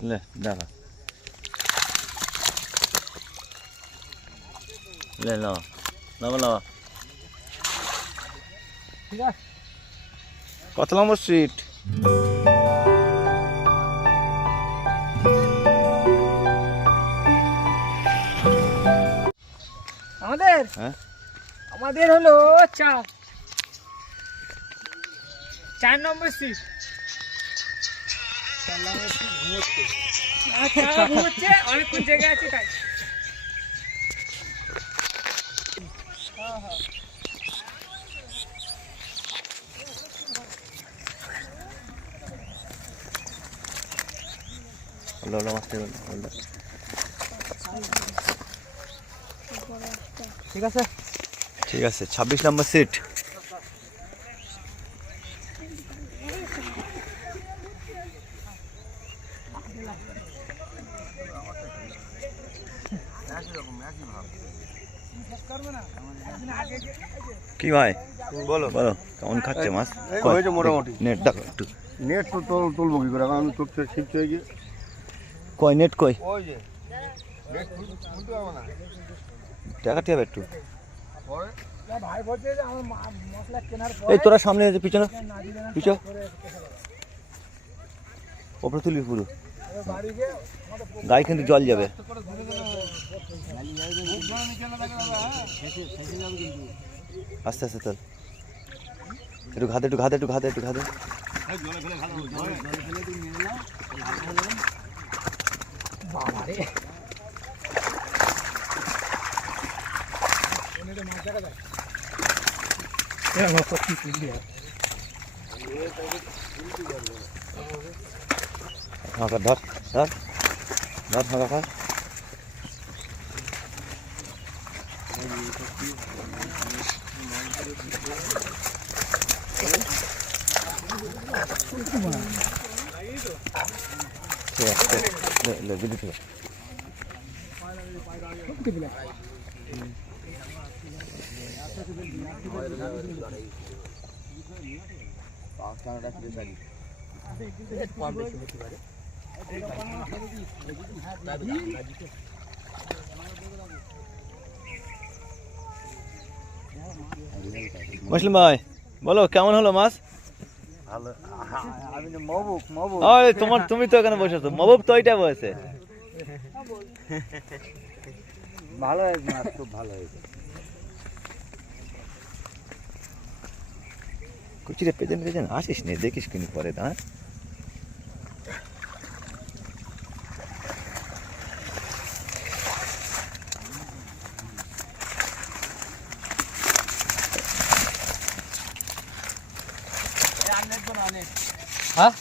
লে দেখা লে ল কত নম্বর স্ট্রিট আমাদের? হ্যাঁ? আমাদের হলো চার। চার নম্বর সিট। ঘুমোচ্ছে অনেকক্ষণ জেগে আছে তাই হলো হলো মাস্টার ঠিক আছে। ঠিক আছে ছাব্বিশ নম্বর সিট কি ভাই? বলো। বলো কেমন খাচ্ছে মাছ? হয়েছে মোটামুটি। নেট দেখো একটু। নেট তো তোল তুলবো কি করে? এখন চোখ শিখতে হয়ে গিয়ে কয় নেট কই ওই যে নেট তুলতে পারব না। টাকা টিয়াবে একটু। এই তোরা সামনে পিছনে না দিলে না পিছু করে ওপরে তুলবি পুরো। গিয়ে কিন্তু জল যাবে। আস্তে আস্তে চল একটু ঘাতে একটু ঘাতে একটু ঘাতে একটু ঘাতে هذا دار دار دار هذا غير لا لا قلت لك قلت لك पाकिस्तान মুসলিম ভাই বলো কেমন হলো মাছ? তোমার তুমি তো এখানে বসে আছো। মবুব তো ওইটা বসে। ভালো হয়েছে মাছ খুব ভালো হয়েছে। কুচিরে পেছন পেছন আসিস নে? দেখিস কিনি পরে হ্যাঁ হ্যাঁ